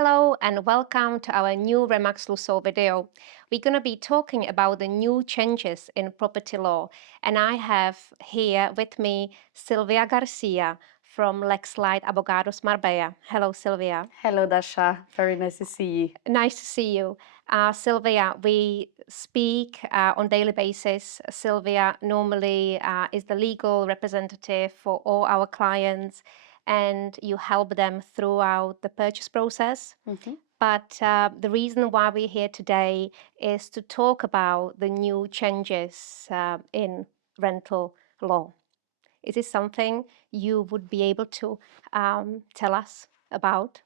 Hello and welcome to our new REMAX Lusso video. We're going to be talking about the new changes in property law, and I have here with me Silvia Garcia from Lexlight Abogados Marbella. Hello, Silvia. Hello, Dasha. Very nice to see you. Nice to see you. Silvia, we speak on daily basis. Sylvia normally is the legal representative for all our clients, and you help them throughout the purchase process. But the reason why we're here today is to talk about the new changes in rental law. Is this something you would be able to tell us about?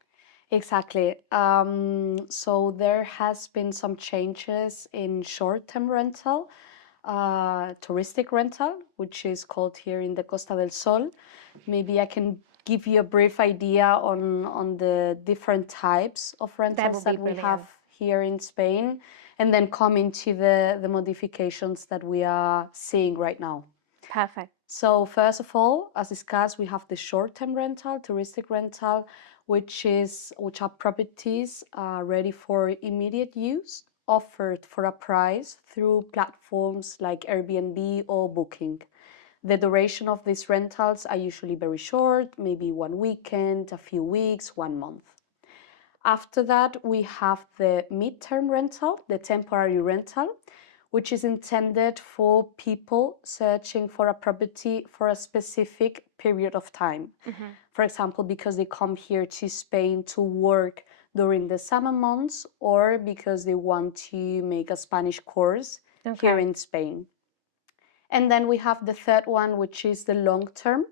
Exactly. So there has been some changes in short-term rental, touristic rental, which is called here in the Costa del Sol. Maybe I can give you a brief idea on the different types of rentals that we have here in Spain, and then come into the modifications that we are seeing right now. Perfect. So first of all, as discussed, we have the short-term rental, touristic rental, which are properties ready for immediate use, offered for a price through platforms like Airbnb or Booking. The duration of these rentals are usually very short, maybe one weekend, a few weeks, 1 month. After that, we have the mid-term rental, the temporary rental, which is intended for people searching for a property for a specific period of time. For example, because they come here to Spain to work during the summer months, or because they want to make a Spanish course here in Spain. And then we have the third one, which is the long-term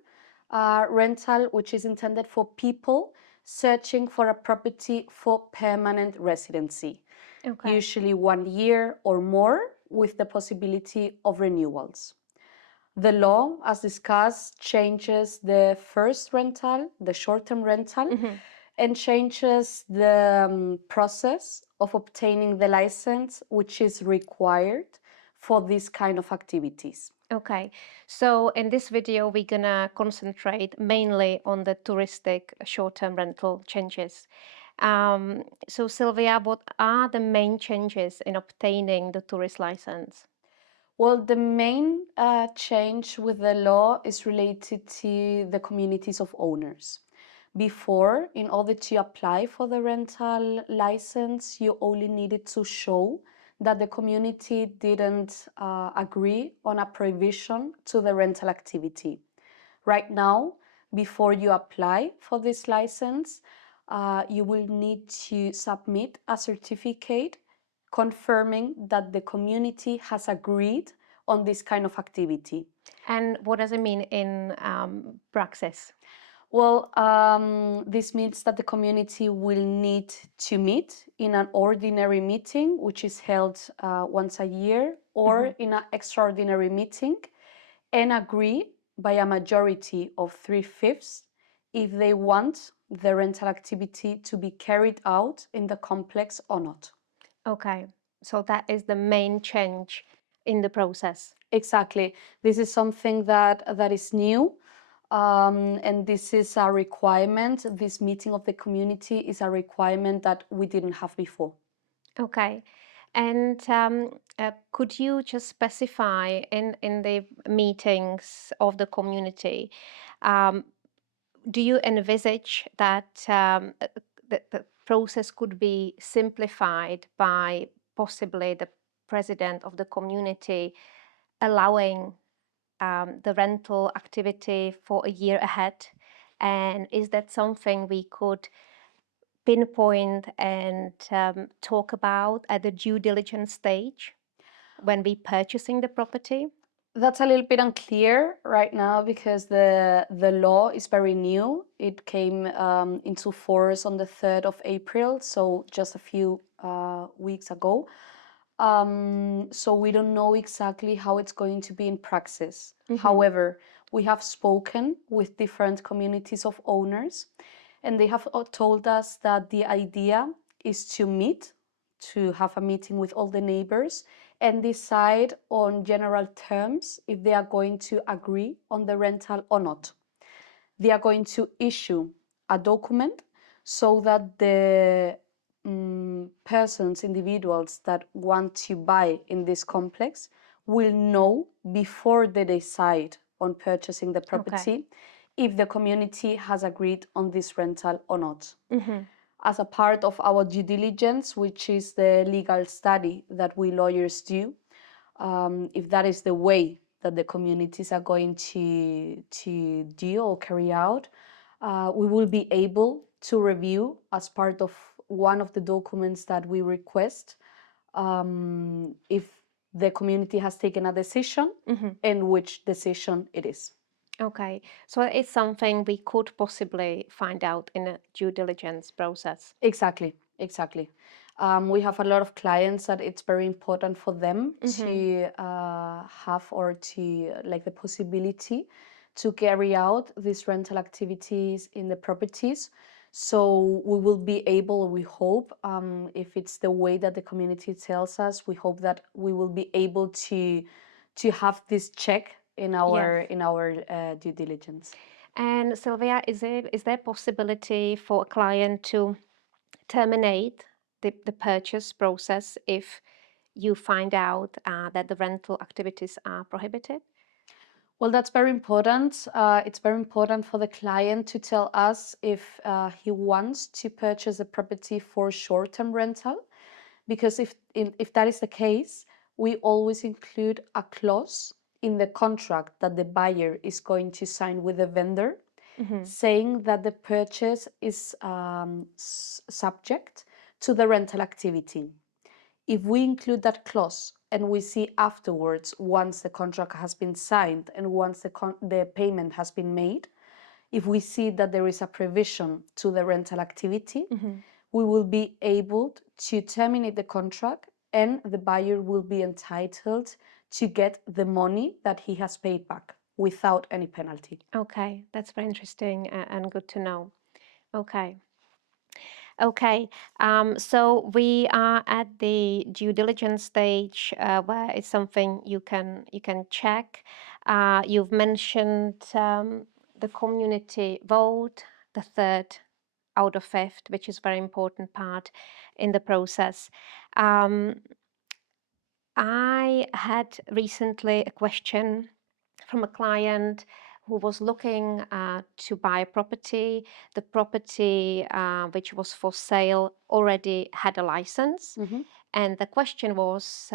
rental, which is intended for people searching for a property for permanent residency, usually 1 year or more, with the possibility of renewals. The law, as discussed, changes the first rental, the short-term rental, and changes the process of obtaining the license, which is required for this kind of activities. Okay, so in this video, we're gonna concentrate mainly on the touristic short-term rental changes. So Sylvia, what are the main changes in obtaining the tourist license? Well, the main change with the law is related to the communities of owners. Before, in order to apply for the rental license, you only needed to show that the community didn't agree on a prohibition to the rental activity. Right now, before you apply for this license, you will need to submit a certificate confirming that the community has agreed on this kind of activity. And what does it mean in praxis? Well, this means that the community will need to meet in an ordinary meeting, which is held once a year, or in an extraordinary meeting, and agree by a majority of 3/5 if they want the rental activity to be carried out in the complex or not. Okay, so that is the main change in the process. Exactly. This is something that is new. And this is a requirement. This meeting of the community is a requirement that we didn't have before. Okay, and could you just specify in the meetings of the community, do you envisage that the process could be simplified by possibly the president of the community allowing the rental activity for a year ahead? And is that something we could pinpoint and talk about at the due diligence stage when we purchasing the property? That's a little bit unclear right now because the law is very new. It came into force on the 3rd of April, so just a few weeks ago. So we don't know exactly how it's going to be in practice. However, we have spoken with different communities of owners, and they have told us that the idea is to meet, to have a meeting with all the neighbors and decide on general terms if they are going to agree on the rental or not. They are going to issue a document so that the persons, individuals that want to buy in this complex will know before they decide on purchasing the Okay. property if the community has agreed on this rental or not. Mm-hmm. As a part of our due diligence, which is the legal study that we lawyers do, if that is the way that the communities are going to do or carry out, we will be able to review as part of one of the documents that we request if the community has taken a decision and which decision it is. Okay, so it's something we could possibly find out in a due diligence process. Exactly, exactly. We have a lot of clients that it's very important for them to have or to like the possibility to carry out these rental activities in the properties. So we will be able, we hope, if it's the way that the community tells us, we hope that we will be able to have this check in our due diligence. And Sylvia, is there possibility for a client to terminate the purchase process if you find out that the rental activities are prohibited? Well, that's very important. It's very important for the client to tell us if he wants to purchase a property for short-term rental, because if that is the case, we always include a clause in the contract that the buyer is going to sign with the vendor, saying that the purchase is subject to the rental activity. If we include that clause and we see afterwards, once the contract has been signed and once the payment has been made, if we see that there is a provision to the rental activity, we will be able to terminate the contract and the buyer will be entitled to get the money that he has paid back without any penalty. Okay, that's very interesting and good to know. Okay. Okay, so we are at the due diligence stage where it's something you can check. You've mentioned the community vote, the third out of fifth, which is very important part in the process. I had recently a question from a client who was looking to buy a property. The property which was for sale already had a license. And the question was,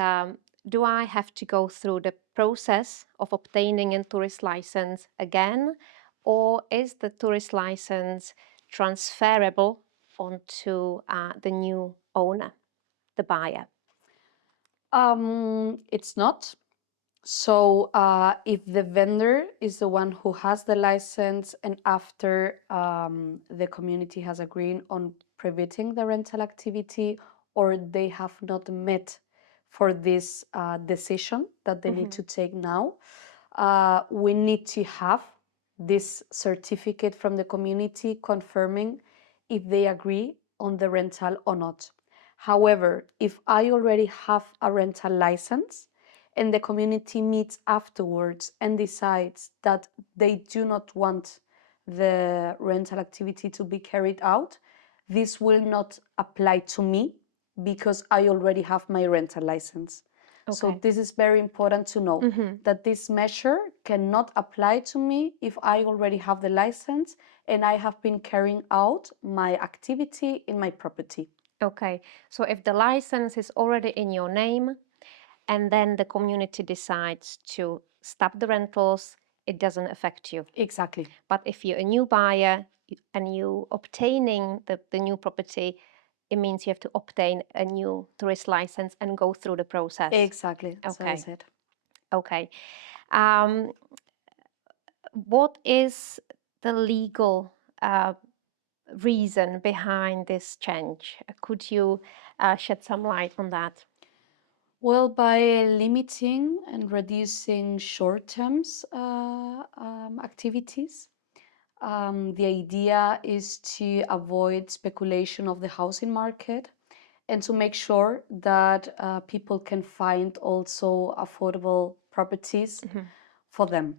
do I have to go through the process of obtaining a tourist license again, or is the tourist license transferable onto the new owner, the buyer? It's not. So if the vendor is the one who has the license and after the community has agreed on prohibiting the rental activity or they have not met for this decision that they need to take now, we need to have this certificate from the community confirming if they agree on the rental or not. However, if I already have a rental license and the community meets afterwards and decides that they do not want the rental activity to be carried out, this will not apply to me because I already have my rental license. So Okay. this is very important to know that this measure cannot apply to me if I already have the license and I have been carrying out my activity in my property. Okay, so if the license is already in your name and then the community decides to stop the rentals, it doesn't affect you. Exactly. But if you're a new buyer and you obtaining the new property, it means you have to obtain a new tourist license and go through the process. Exactly. So Okay. is it. Okay. What is the legal reason behind this change? Could you shed some light on that? Well, by limiting and reducing short-term activities, the idea is to avoid speculation of the housing market and to make sure that people can find also affordable properties for them.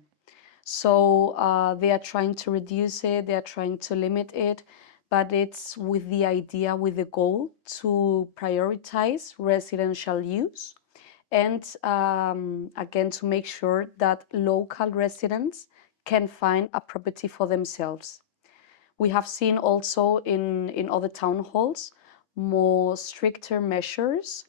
So they are trying to reduce it, they are trying to limit it. but it's with the idea, with the goal to prioritize residential use and again to make sure that local residents can find a property for themselves. We have seen also in other town halls more stricter measures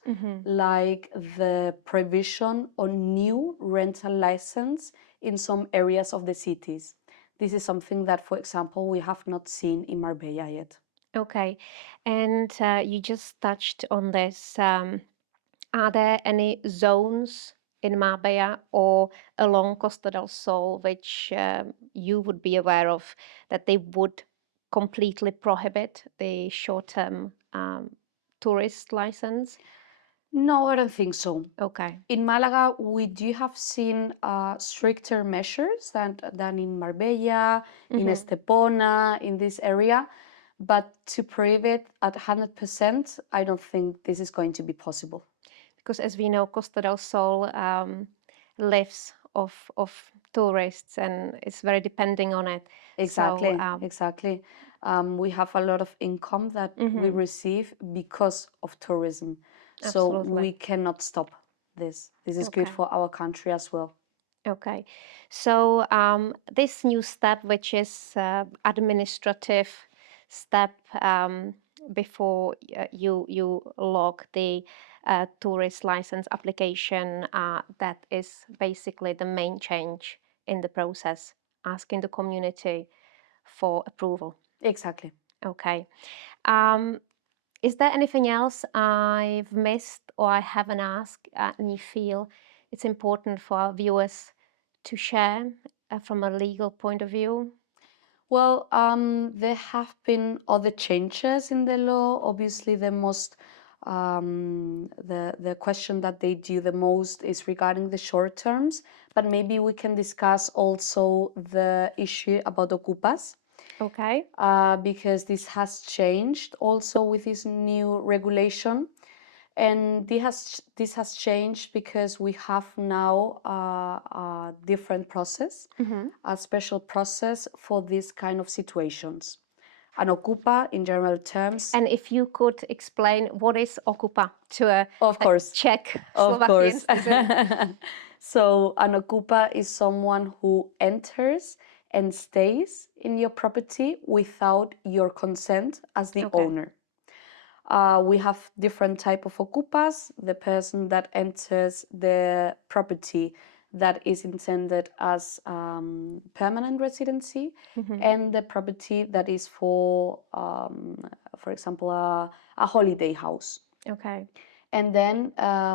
like the prohibition on new rental license in some areas of the cities. This is something that, for example, we have not seen in Marbella yet. Okay. And you just touched on this. Are there any zones in Marbella or along Costa del Sol which you would be aware of that they would completely prohibit the short-term tourist license? No, I don't think so. Okay. In Malaga, we do have seen stricter measures than in Marbella, in Hmm. Estepona, in this area. But to prohibit at 100%, I don't think this is going to be possible. Because as we know, Costa del Sol lives of tourists and it's very depending on it. So, Exactly, exactly. We have a lot of income that we mhm, receive because of tourism. So we absolutely. cannot stop this. This is good Okay. for our country as well. Okay. So this new step, which is administrative step before you log the tourist license application, that is basically the main change in the process, asking the community for approval. Exactly. Okay. Um, is there anything else I've missed or I haven't asked and you feel it's important for our viewers to share from a legal point of view? Well, there have been other changes in the law. Obviously, the question that they do the most is regarding the short terms, but maybe we can discuss also the issue about ocupas, Okay. because this has changed also with this new regulation. And this has changed because we have now a different process, Hmm. a special process for these kind of situations. An ocupa, in general terms, And if you could explain what is ocupa to of a course, Czech of Slovakian course. citizen. So an ocupa is someone who enters and stays in your property without your consent as the Okay. owner. We have different type of ocupas. The person that enters the property that is intended as permanent residency, Hmm. and the property that is for example, a holiday house. Okay. And then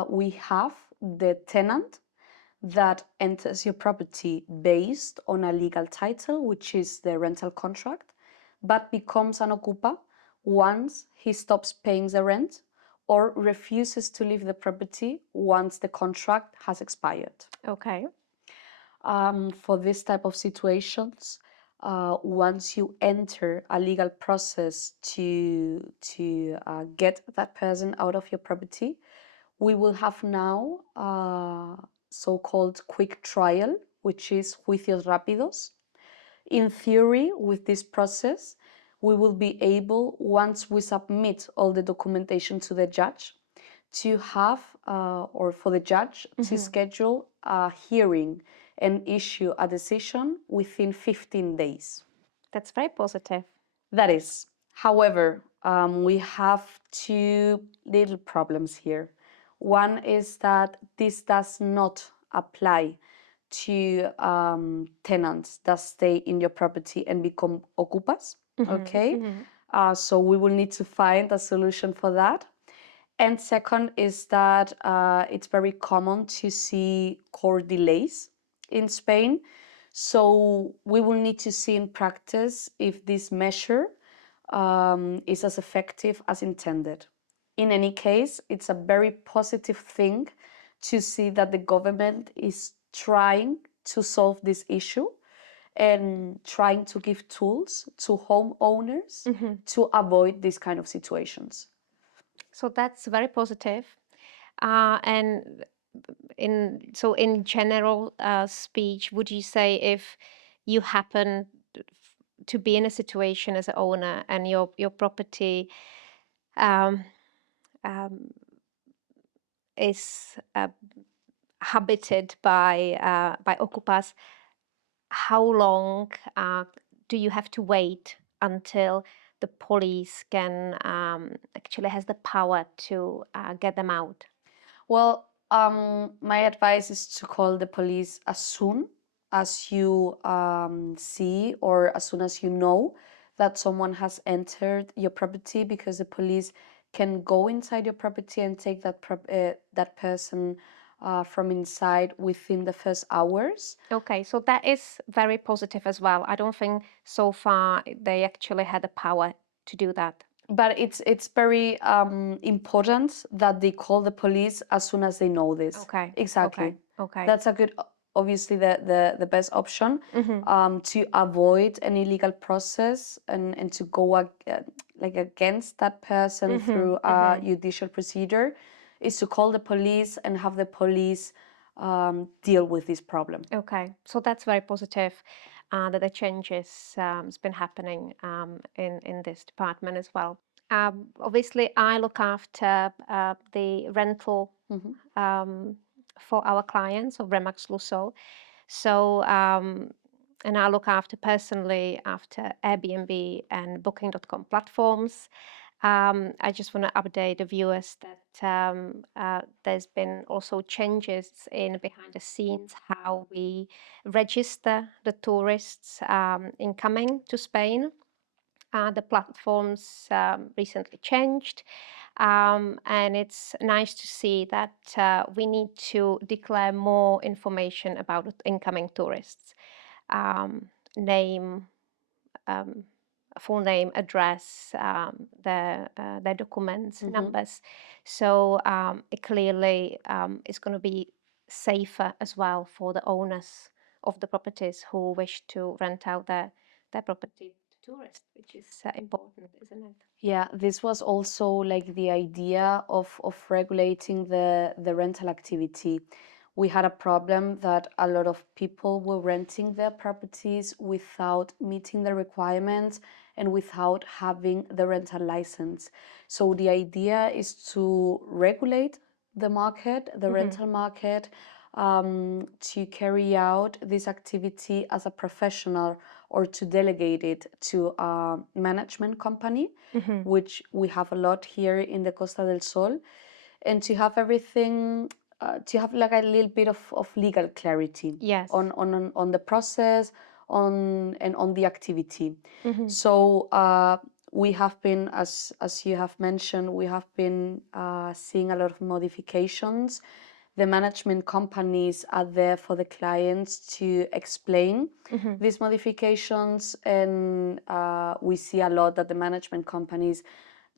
we have the tenant that enters your property based on a legal title, which is the rental contract, but becomes an ocupa once he stops paying the rent or refuses to leave the property once the contract has expired. Okay. For this type of situations, once you enter a legal process to get that person out of your property, we will have now so-called quick trial, which is juicios rápidos. In theory, with this process, we will be able, once we submit all the documentation to the judge, to have, or for the judge to Hmm. schedule a hearing and issue a decision within 15 days. That's very positive. That is. However, we have two little problems here. One is that this does not apply to tenants that stay in your property and become ocupas. Hmm. Okay, Hmm. so we will need to find a solution for that. And second is that it's very common to see court delays in Spain. So we will need to see in practice if this measure is as effective as intended. In any case, it's a very positive thing to see that the government is trying to solve this issue and trying to give tools to homeowners Hmm. to avoid these kind of situations. So that's very positive. And in general speech, would you say if you happen to be in a situation as an owner and your property um, um, is habited by ocupas, how long do you have to wait until the police can actually has the power to get them out? Well, my advice is to call the police as soon as you see or as soon as you know that someone has entered your property, because the police can go inside your property and take that person from inside within the first hours. Okay, so that is very positive as well. I don't think so far they actually had the power to do that. But it's very important that they call the police as soon as they know this. Okay, Exactly. okay. That's a good, obviously the best option to avoid an illegal process and to go like against that person through a judicial procedure, is to call the police and have the police deal with this problem. Okay, so that's very positive that the changes has been happening in this department as well. Obviously, I look after the rental for our clients of REMAX Lusso. So, and I look after personally after Airbnb and Booking.com platforms. I just want to update the viewers that there's been also changes in behind the scenes how we register the tourists incoming to Spain. The platforms recently changed, and it's nice to see that we need to declare more information about incoming tourists. Name, um, full name, address, their documents, numbers. So it clearly is going to be safer as well for the owners of the properties who wish to rent out their property to tourists, which is important, isn't it? Yeah, this was also like the idea of regulating the rental activity. We had a problem that a lot of people were renting their properties without meeting the requirements and without having the rental license. So the idea is to regulate the market, the rental market, to carry out this activity as a professional or to delegate it to a management company, which we have a lot here in the Costa del Sol, and to have everything, to have like a little bit of legal clarity Yes. on the process, on the activity. So we have been, as you have mentioned, we have been seeing a lot of modifications. The management companies are there for the clients to explain these modifications, and we see a lot that the management companies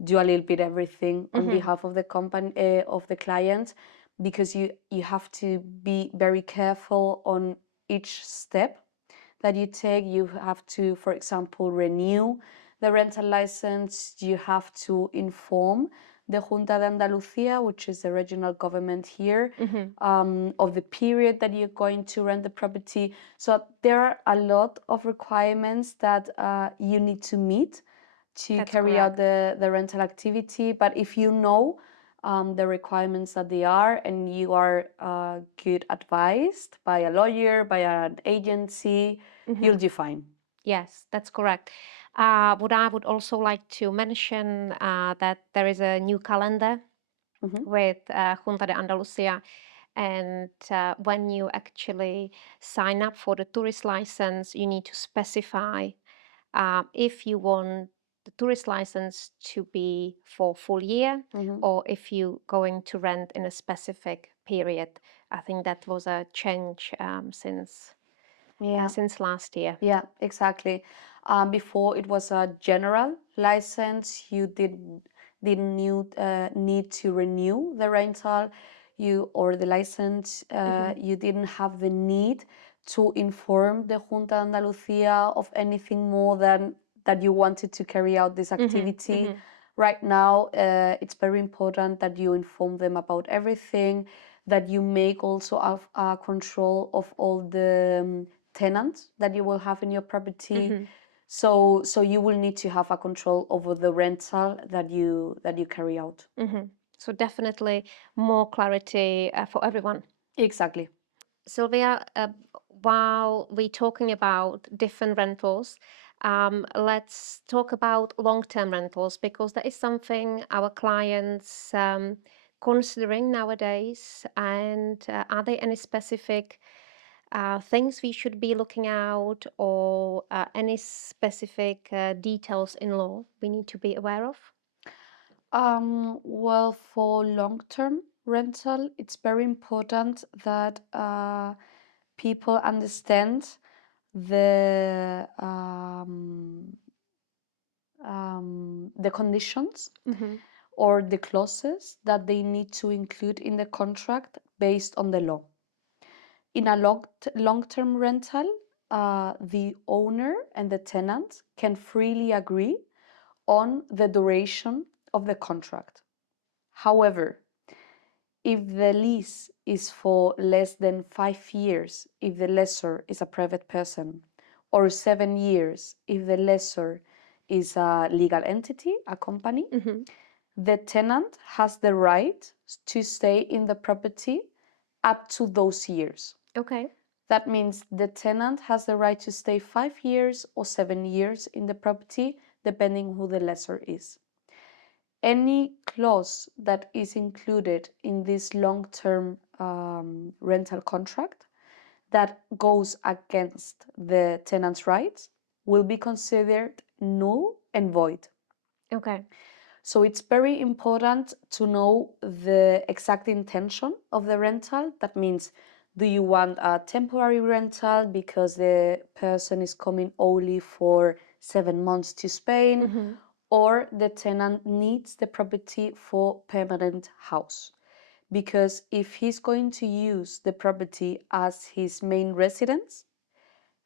do a little bit everything on behalf of the company of the client, because you have to be very careful on each step that you take. You have to, for example, renew the rental license. You have to inform the Junta de Andalucía, which is the regional government here, of the period that you're going to rent the property. So there are a lot of requirements that you need to meet to That's carry out correct. the rental activity. But if you know the requirements that they are, and you are good advised by a lawyer, by an agency, you'll do fine. Yes, that's correct. What I would also like to mention that there is a new calendar with Junta de Andalucía, and when you actually sign up for the tourist license, you need to specify if you want the tourist license to be for full year or if you going to rent in a specific period. I think that was a change since last year. Yeah, exactly. Before it was a general license. You didn't need to renew the rental, you or the license. You didn't have the need to inform the Junta de Andalucía of anything more than that you wanted to carry out this activity. Right now, it's very important that you inform them about everything, that you make also a control of all the tenants that you will have in your property. So you will need to have a control over the rental that you carry out. So definitely more clarity for everyone. Exactly. Sylvia, while we're talking about different rentals, let's talk about long-term rentals because that is something our clients considering nowadays. And are there any specific things we should be looking out or any specific details in law we need to be aware of? Well, for long-term rental, it's very important that people understand the conditions or the clauses that they need to include in the contract based on the law. In a long-term rental, the owner and the tenant can freely agree on the duration of the contract. However, if the lease is for less than 5 years, if the lessor is a private person, or 7 years, if the lessor is a legal entity, a company, the tenant has the right to stay in the property up to those years. Okay. That means the tenant has the right to stay 5 years or 7 years in the property, depending who the lessor is. Any clause that is included in this long-term rental contract that goes against the tenant's rights will be considered null and void. Okay. So it's very important to know the exact intention of the rental. That means, do you want a temporary rental because the person is coming only for 7 months to Spain, or the tenant needs the property for permanent house? Because if he's going to use the property as his main residence,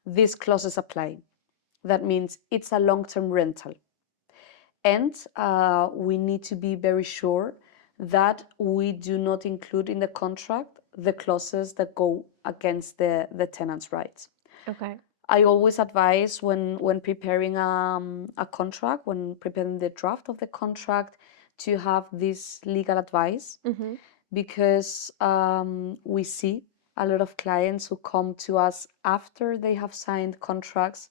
these clauses apply. That means it's a long-term rental. And we need to be very sure that we do not include in the contract the clauses that go against the tenant's rights. Okay. I always advise when preparing a contract, when preparing the draft of the contract, to have this legal advice, because we see a lot of clients who come to us after they have signed contracts.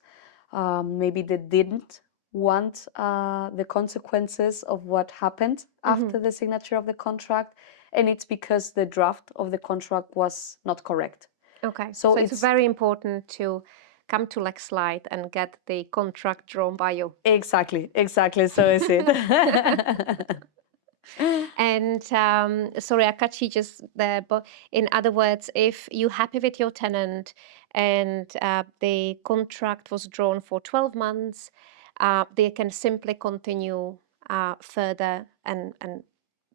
Maybe they didn't want the consequences of what happened after the signature of the contract, and it's because the draft of the contract was not correct. Okay. So So it's very important to come to Lexlight and get the contract drawn by you. exactly, so is it. And sorry, I cut you just there, but in other words, if you're happy with your tenant and the contract was drawn for 12 months, they can simply continue further and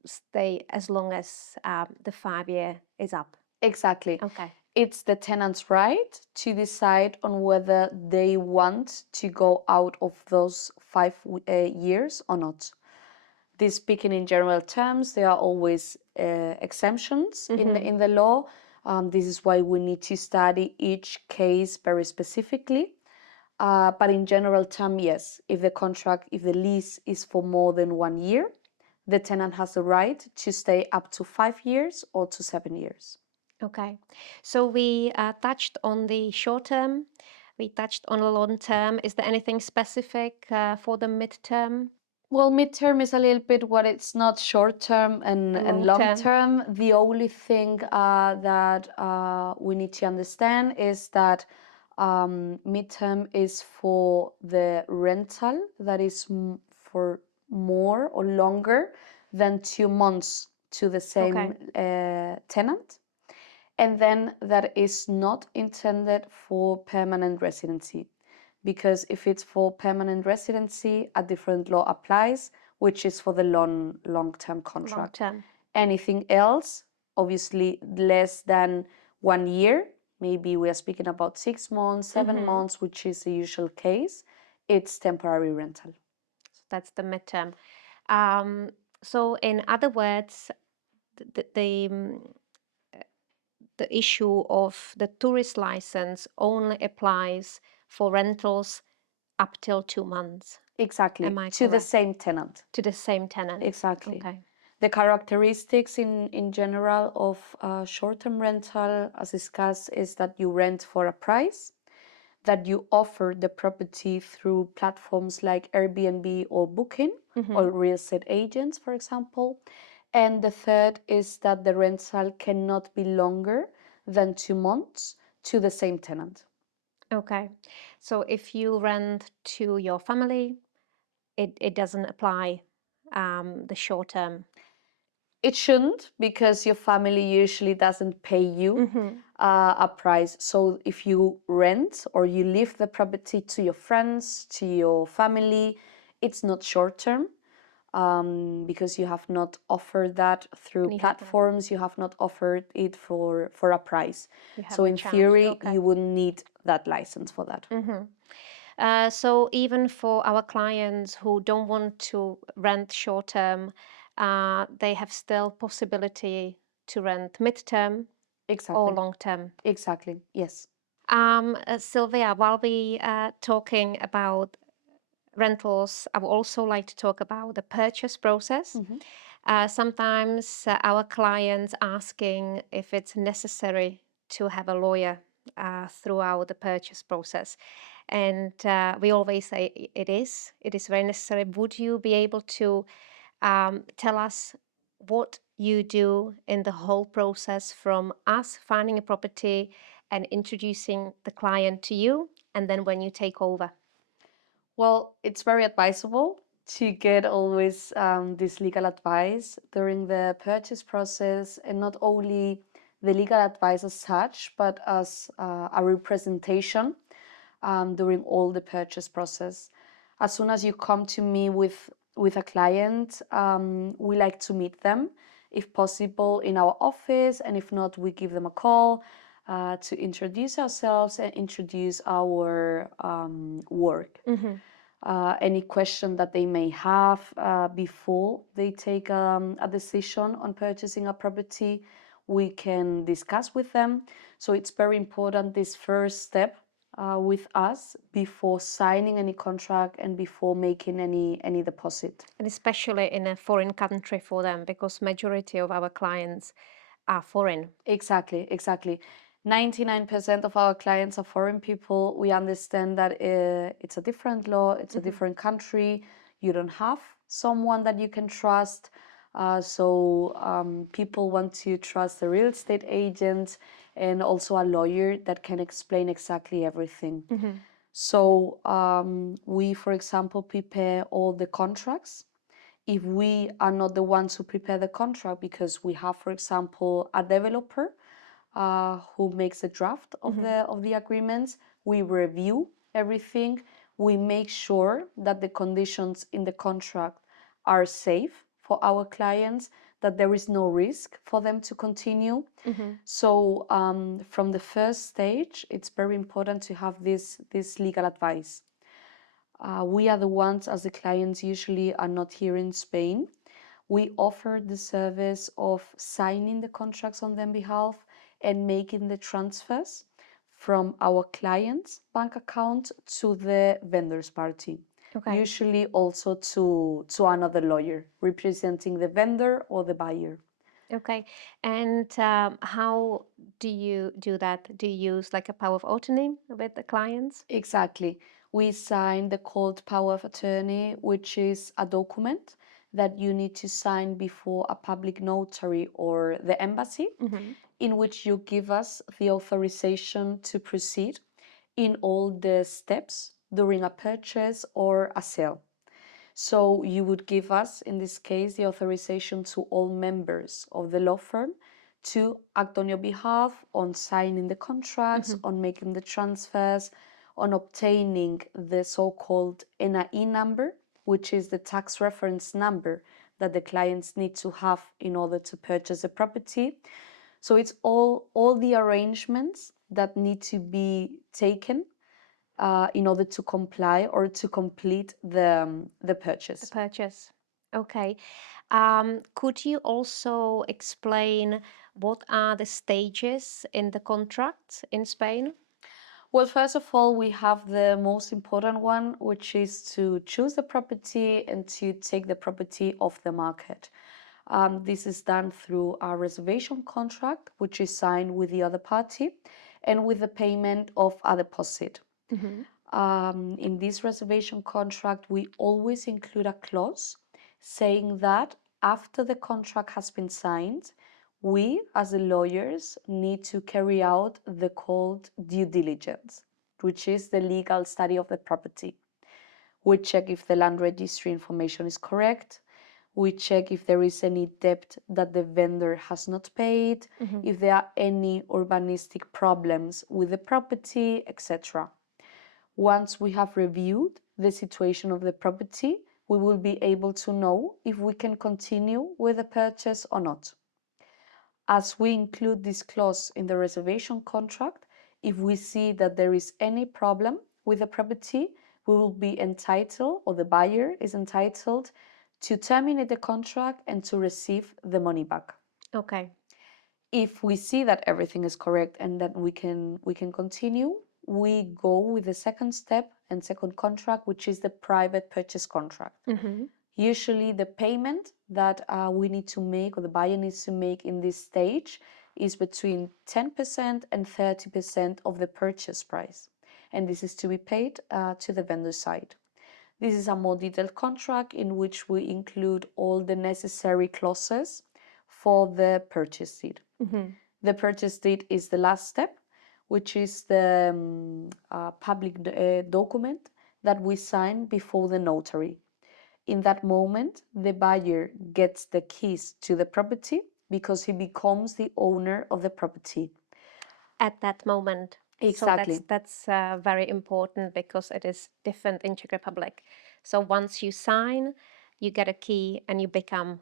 stay as long as the 5 year is up. Exactly. Okay. It's the tenant's right to decide on whether they want to go out of those 5 years or not. This speaking in general terms, there are always exemptions in the law. This is why we need to study each case very specifically. But in general term, yes, if the lease is for more than 1 year, the tenant has the right to stay up to 5 years or to 7 years. Okay. So we touched on the short term, we touched on the long term. Is there anything specific for the midterm? Well, midterm is a little bit what it's not short term and long term. The only thing that we need to understand is that midterm is for the rental that is for more or longer than 2 months to the same tenant. And then that is not intended for permanent residency. Because if it's for permanent residency, a different law applies, which is for the long-term contract. Long-term. Anything else, obviously less than 1 year, maybe we are speaking about 6 months, 7 months, which is the usual case, it's temporary rental. So that's the midterm. So in other words, the issue of the tourist license only applies for rentals up till 2 months. Exactly, Am I to the correct? same tenant. To the same tenant. Exactly. Okay. The characteristics in general of short-term rental, as discussed, is that you rent for a price, that you offer the property through platforms like Airbnb or Booking or real estate agents, for example. And the third is that the rental cannot be longer than 2 months to the same tenant. Okay. So if you rent to your family, it doesn't apply the short term. It shouldn't, because your family usually doesn't pay you a price. So if you rent or you leave the property to your friends, to your family, it's not short term, because you have not offered that through And platforms, you have not offered it for a price. you So haven't in charged. theory, Okay. you wouldn't need that license for that. So even for our clients who don't want to rent short term, they have still possibility to rent mid-term or Exactly. long term. Exactly. Yes. Sylvia, while we talking about rentals, I would also like to talk about the purchase process. Sometimes our clients asking if it's necessary to have a lawyer throughout the purchase process. And we always say it is. It is very necessary. Would you be able to tell us what you do in the whole process from us finding a property and introducing the client to you, and then when you take over? Well, it's very advisable to get always this legal advice during the purchase process, and not only the legal advice as such, but as a representation during all the purchase process. As soon as you come to me with a client, we like to meet them, if possible, in our office, and if not, we give them a call to introduce ourselves and introduce our work. Any question that they may have before they take a decision on purchasing a property, we can discuss with them. So it's very important, this first step with us, before signing any contract and before making any deposit. And especially in a foreign country for them, because majority of our clients are foreign. Exactly, exactly. 99% of our clients are foreign people. We understand that it's a different law, it's a different country. You don't have someone that you can trust. So people want to trust a real estate agent and also a lawyer that can explain exactly everything. So we, for example, prepare all the contracts. If we are not the ones who prepare the contract, because we have, for example, a developer who makes a draft of the agreements, we review everything. We make sure that the conditions in the contract are safe for our clients, that there is no risk for them to continue. So from the first stage, it's very important to have this legal advice. We are the ones, as the clients usually are not here in Spain. We offer the service of signing the contracts on their behalf and making the transfers from our client's bank account to the vendor's party. Okay. Usually also to another lawyer representing the vendor or the buyer. Okay. And how do you do that? Do you use like a power of attorney with the clients? Exactly. We sign the called power of attorney, which is a document that you need to sign before a public notary or the embassy, in which you give us the authorization to proceed in all the steps during a purchase or a sale. So you would give us, in this case, the authorization to all members of the law firm to act on your behalf, on signing the contracts, on making the transfers, on obtaining the so-called NIE number, which is the tax reference number that the clients need to have in order to purchase a property. So it's all the arrangements that need to be taken in order to comply or to complete the purchase. The purchase. Okay. Could you also explain what are the stages in the contract in Spain? Well, first of all, we have the most important one, which is to choose the property and to take the property off the market. This is done through a reservation contract, which is signed with the other party, and with the payment of a deposit. Hmm. In this reservation contract, we always include a clause saying that after the contract has been signed, we, as the lawyers, need to carry out the called due diligence, which is the legal study of the property. We check if the land registry information is correct. We check if there is any debt that the vendor has not paid, Hmm. if there are any urbanistic problems with the property, etc. Once we have reviewed the situation of the property, we will be able to know if we can continue with the purchase or not. As we include this clause in the reservation contract, if we see that there is any problem with the property, we will be entitled, or the buyer is entitled, to terminate the contract and to receive the money back. Okay. If we see that everything is correct and that we can continue, we go with the second step and second contract, which is the private purchase contract. Hmm. Usually the payment that we need to make, or the buyer needs to make in this stage, is between 10% and 30% of the purchase price. And this is to be paid to the vendor side. This is a more detailed contract in which we include all the necessary clauses for the purchase deed. Hmm. The purchase deed is the last step, which is the public document that we sign before the notary. In that moment, the buyer gets the keys to the property because he becomes the owner of the property. At that moment. So Exactly. that's very important because it is different in Czech Republic. So once you sign, you get a key and you become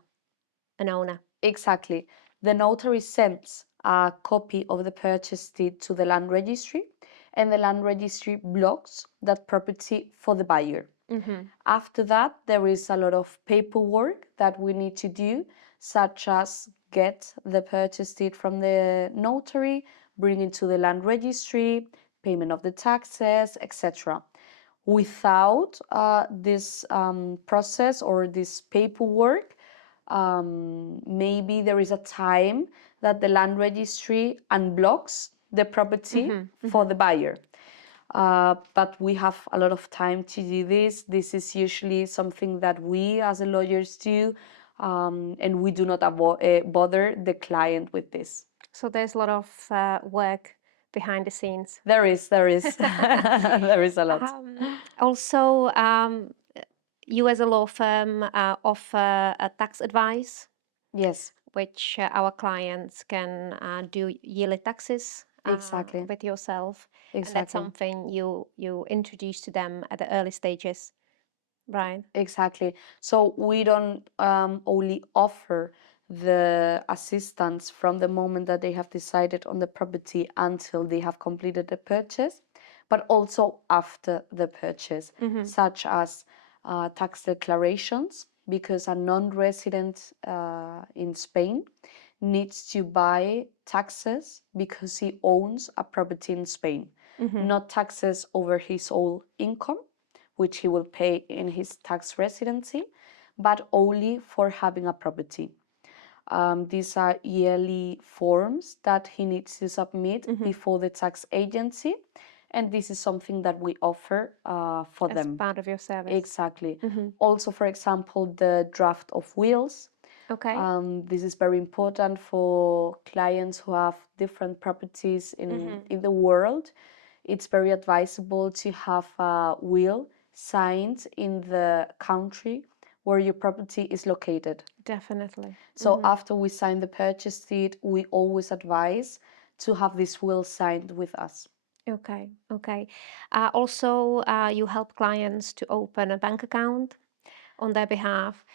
an owner. Exactly. The notary sends a copy of the purchase deed to the land registry, and the land registry blocks that property for the buyer. Hmm. After that, there is a lot of paperwork that we need to do, such as get the purchase deed from the notary, bring it to the land registry, payment of the taxes, etc. Without this process or this paperwork, maybe there is a time that the land registry unblocks the property for the buyer. But we have a lot of time to do this. This is usually something that we as lawyers do, and we do not bother the client with this. So there's a lot of work behind the scenes. There is, there is, there is a lot. Also, you as a law firm offer a tax advice, Yes, which our clients can do yearly taxes exactly, with yourself, and that's exactly. something you introduce to them at the early stages, right? Exactly. So we don't only offer the assistance from the moment that they have decided on the property until they have completed the purchase, but also after the purchase, such as tax declarations, because a non-resident in Spain needs to buy taxes because he owns a property in Spain, not taxes over his own income, which he will pay in his tax residency, but only for having a property. These are yearly forms that he needs to submit before the tax agency, and this is something that we offer for As them. part of your service. Exactly. Also, for example, the draft of wills. Okay. This is very important for clients who have different properties in the world. It's very advisable to have a will signed in the country where your property is located. Definitely. So after we sign the purchase deed, we always advise to have this will signed with us. Okay, okay. Also, you help clients to open a bank account on their behalf,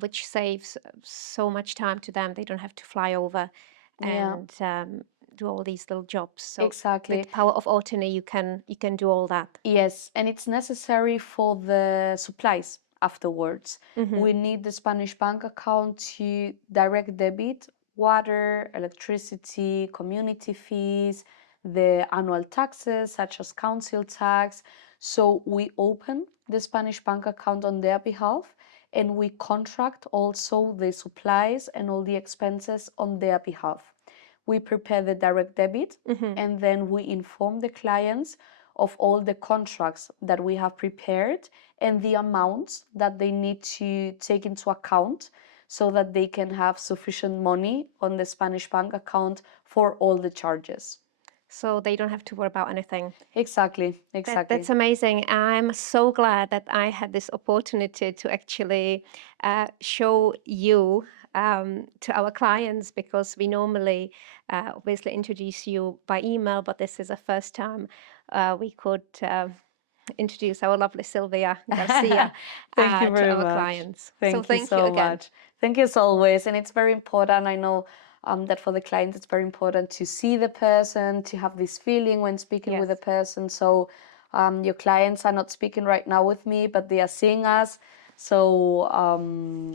which saves so much time to them. They don't have to fly over Yeah, and do all these little jobs. So exactly. with power of attorney, you can do all that. Yes, and it's necessary for the supplies afterwards. We need the Spanish bank account to direct debit water, electricity, community fees, the annual taxes such as council tax. So we open the Spanish bank account on their behalf, and we contract also the supplies and all the expenses on their behalf. We prepare the direct debit, and then we inform the clients of all the contracts that we have prepared and the amounts that they need to take into account so that they can have sufficient money on the Spanish bank account for all the charges. So they don't have to worry about anything. Exactly, exactly. That's amazing. I'm so glad that I had this opportunity to actually show you to our clients, because we normally obviously introduce you by email, but this is the first time we could introduce our lovely Silvia Garcia Thank you to very our much. clients. So Thank you thank you so again. much. Thank you as always. And it's very important. I know that for the clients, it's very important to see the person, to have this feeling when speaking with a Yes. person. So your clients are not speaking right now with me, but they are seeing us. So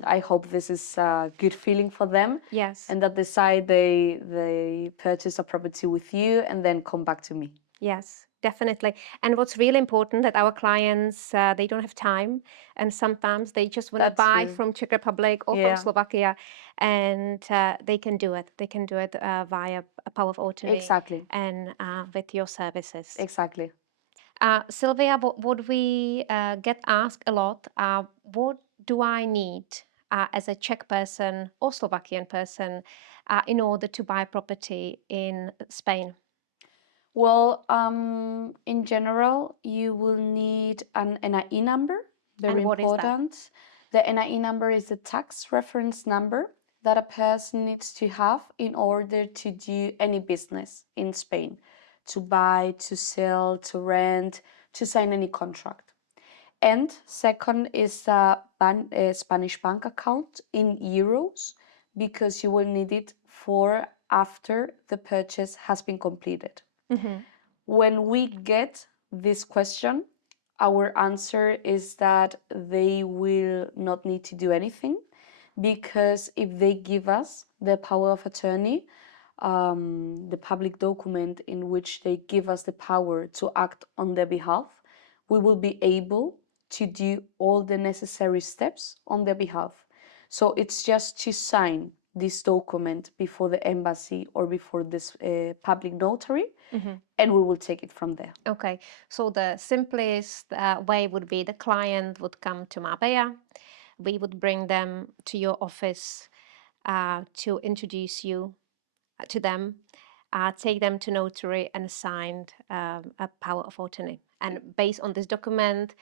I hope this is a good feeling for them, Yes. and that decide they purchase a property with you and then come back to me. Yes, definitely. And what's really important that our clients, they don't have time, and sometimes they just want to That's buy true. from Czech Republic or from Yeah, Slovakia, and they can do it. They can do it via a power of attorney exactly. and with your services. Exactly. Sylvia, what we get asked a lot, what do I need as a Czech person or Slovakian person in order to buy property in Spain? Well, in general, you will need an NIE number, very And what is that? important. The NIE number is the tax reference number that a person needs to have in order to do any business in Spain, to buy, to sell, to rent, to sign any contract. And second is a Spanish bank account in euros, because you will need it for after the purchase has been completed. When we get this question, our answer is that they will not need to do anything, because if they give us the power of attorney, the public document in which they give us the power to act on their behalf, we will be able to do all the necessary steps on their behalf. So it's just to sign this document before the embassy or before this public notary, and we will take it from there. Okay, so the simplest way would be the client would come to Marbella. We would bring them to your office to introduce you to them, take them to notary and sign a power of attorney. And based on this document,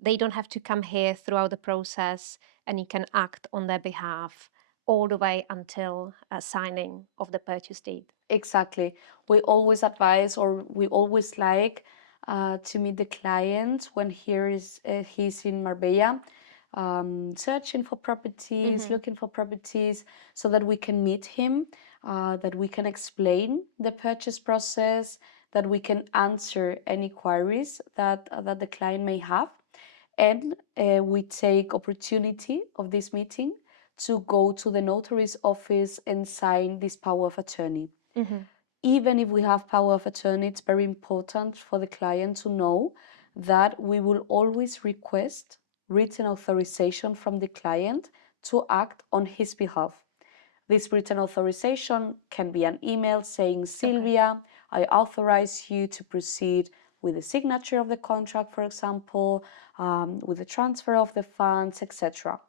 they don't have to come here throughout the process, and you can act on their behalf all the way until signing of the purchase deed. Exactly. We always advise, or we always like to meet the client when he's in Marbella, searching for properties, looking for properties, so that we can meet him, that we can explain the purchase process, that we can answer any queries that the client may have. And we take opportunity of this meeting to go to the notary's office and sign this power of attorney. Even if we have power of attorney, it's very important for the client to know that we will always request written authorization from the client to act on his behalf. This written authorization can be an email saying, Silvia, I authorize you to proceed with the signature of the contract, for example, with the transfer of the funds, etc.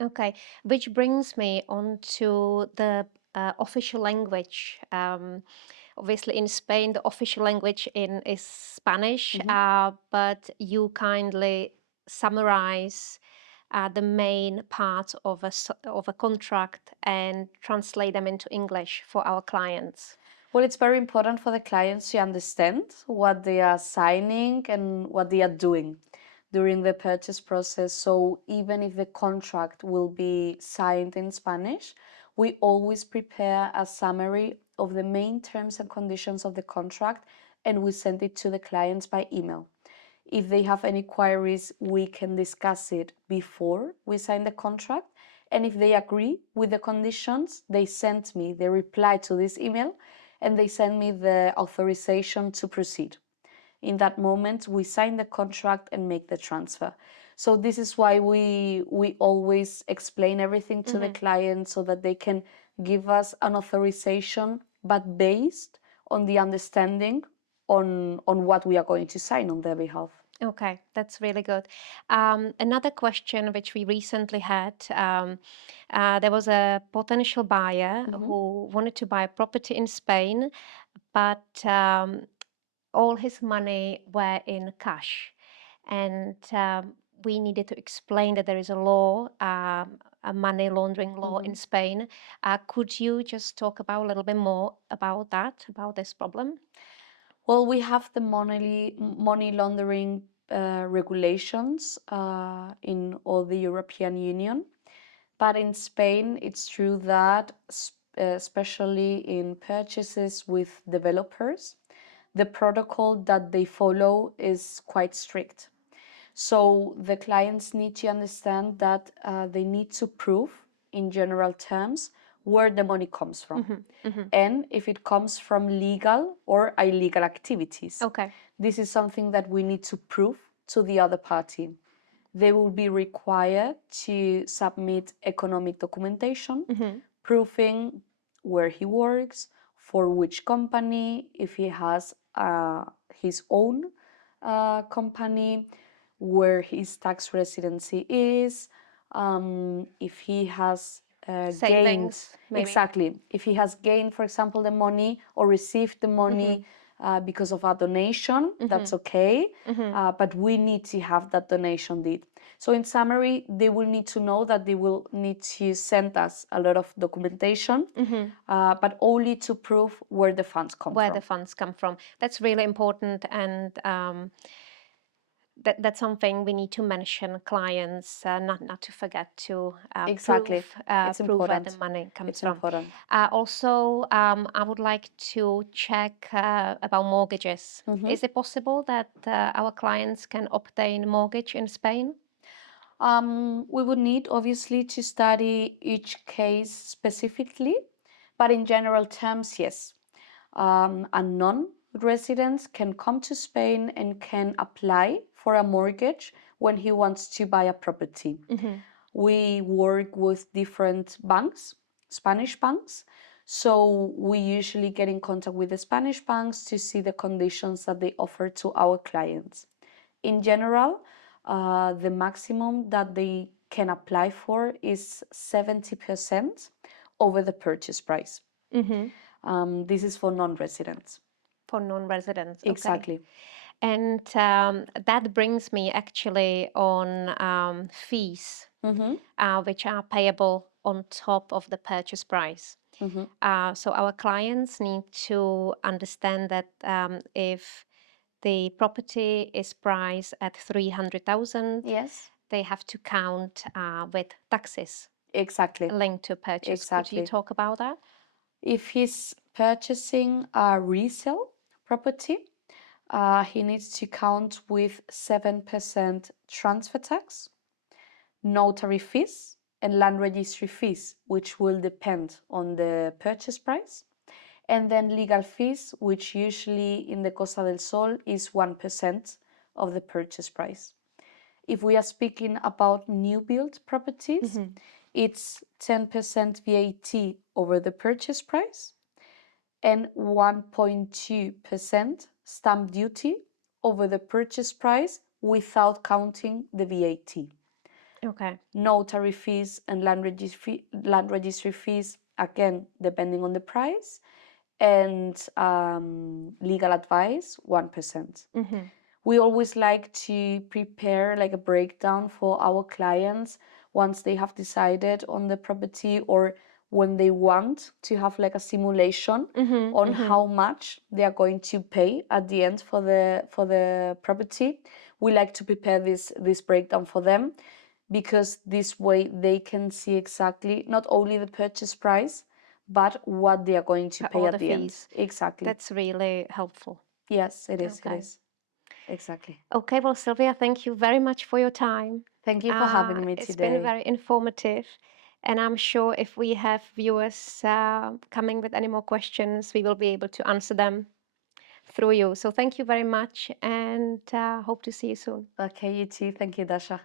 Okay, which brings me on to the official language. Obviously, in Spain, the official language is Spanish, but you kindly summarize the main parts of of a contract and translate them into English for our clients. Well, it's very important for the clients to understand what they are signing and what they are doing during the purchase process. So even if the contract will be signed in Spanish, we always prepare a summary of the main terms and conditions of the contract, and we send it to the clients by email. If they have any queries, we can discuss it before we sign the contract. And if they agree with the conditions, they send me the reply to this email, and they send me the authorization to proceed. In that moment, we sign the contract and make the transfer. So this is why we always explain everything to the client so that they can give us an authorization, but based on the understanding on what we are going to sign on their behalf. Okay, that's really good. Another question which we recently had, there was a potential buyer who wanted to buy a property in Spain, but all his money were in cash. And we needed to explain that there is a law, a money laundering law in Spain. Could you just talk about a little bit more about that, about this problem? Well, we have the money laundering regulations in all the European Union, but in Spain, it's true that especially in purchases with developers, the protocol that they follow is quite strict. So the clients need to understand that they need to prove, in general terms, where the money comes from and if it comes from legal or illegal activities. Okay. This is something that we need to prove to the other party. They will be required to submit economic documentation proving where he works, for which company, if he has his own company, where his tax residency is, if he has gained, Savings, maybe. exactly, if he has gained, for example, the money or received the money because of a donation, that's okay, but we need to have that donation deed. So in summary, they will need to know that they will need to send us a lot of documentation, but only to prove where the funds come Where from. the funds come from. That's really important, and that's something we need to mention clients, not to forget to Exactly. It's prove where the important. money comes It's from. important. Also, I would like to check about mortgages. Is it possible that our clients can obtain mortgage in Spain? We would need obviously to study each case specifically, but in general terms, yes. A non-resident can come to Spain and can apply for a mortgage when he wants to buy a property. We work with different banks, Spanish banks, so we usually get in contact with the Spanish banks to see the conditions that they offer to our clients. In general, the maximum that they can apply for is 70% over the purchase price. This is for non-residents. For non-residents, okay. Exactly. And that brings me actually on fees, which are payable on top of the purchase price. So our clients need to understand that if the property is priced at 300,000, Yes. they have to count with taxes Exactly. linked to purchase. Could you Exactly. talk about that? If he's purchasing a resale property, he needs to count with 7% transfer tax, notary fees, and land registry fees, which will depend on the purchase price, and then legal fees, which usually in the Costa del Sol is 1% of the purchase price. If we are speaking about new build properties, it's 10% VAT over the purchase price and 1.2% stamp duty over the purchase price without counting the VAT. Okay. Notary fees and land registry fees, again, depending on the price, and legal advice, 1%. We always like to prepare like a breakdown for our clients once they have decided on the property or when they want to have like a simulation on how much they are going to pay at the end for the property. We like to prepare this breakdown for them because this way they can see exactly not only the purchase price but what they are going to pay All at the the end. fees. Exactly. That's really helpful. Yes, it is. It Okay. is. Exactly. Okay, well, Sylvia, thank you very much for your time. Thank you for having me It's been today. very informative. And I'm sure if we have viewers coming with any more questions, we will be able to answer them through you. So thank you very much and hope to see you soon. Okay, you too. Thank you, Dasha.